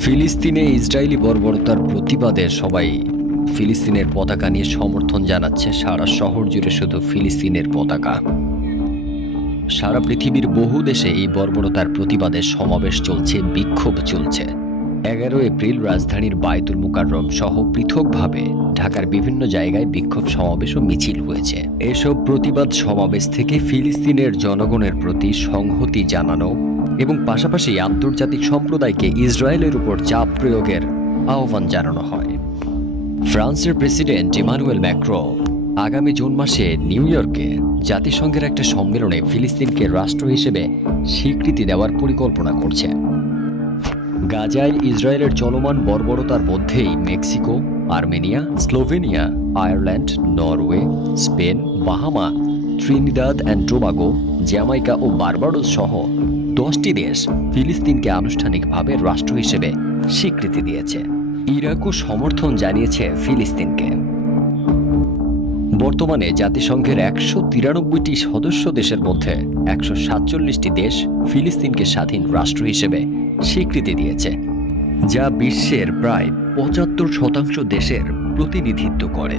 ফিলিস্তিনে ইসরায়েলি বর্বরতার প্রতিবাদে সবাই ফিলিস্তিনের পতাকা নিয়ে সমর্থন জানাচ্ছে সারা শহর জুড়ে শুধু ফিলিস্তিনের পতাকা। সারা পৃথিবীর বহু দেশে এই বর্বরতার প্রতিবাদে সমাবেশ চলছে, বিক্ষোভ চলছে। এগারো এপ্রিল রাজধানীর বায়তুল মুকাররম সহ পৃথকভাবে ঢাকার বিভিন্ন জায়গায় বিক্ষোভ সমাবেশ ও মিছিল হয়েছে। এসব প্রতিবাদ সমাবেশ থেকে ফিলিস্তিনের জনগণের প্রতি সংহতি জানানো এবং পাশাপাশি আন্তর্জাতিক সম্প্রদায়কে ইসরায়েলের উপর চাপ প্রয়োগের আহ্বান জানানো হয়। ফ্রান্সের প্রেসিডেন্ট ইমানুয়েল ম্যাক্রো আগামী জুন মাসে নিউ ইয়র্কে জাতিসংঘের একটা সম্মেলনে ফিলিস্তিনকে রাষ্ট্র হিসেবে স্বীকৃতি দেওয়ার পরিকল্পনা করছে গাজায় ইসরায়েলের চলমান বর্বরতার মধ্যেই Mexico, Armenia, Slovenia, Ireland, Norway, Spain, Bahamas Trinidad and Tobago, Jamaica O Barbados সহ দশটি দেশ ফিলিস্তিনকে আনুষ্ঠানিকভাবে রাষ্ট্র হিসেবে স্বীকৃতি দিয়েছে। ইরাকও সমর্থন জানিয়েছে ফিলিস্তিনকে। বর্তমানে জাতিসংঘের একশো তিরানব্বইটি সদস্য দেশের মধ্যে একশো সাতচল্লিশটি দেশ ফিলিস্তিনকে স্বাধীন রাষ্ট্র হিসেবে স্বীকৃতি দিয়েছে, যা বিশ্বের প্রায় পঁচাত্তর শতাংশ দেশের প্রতিনিধিত্ব করে।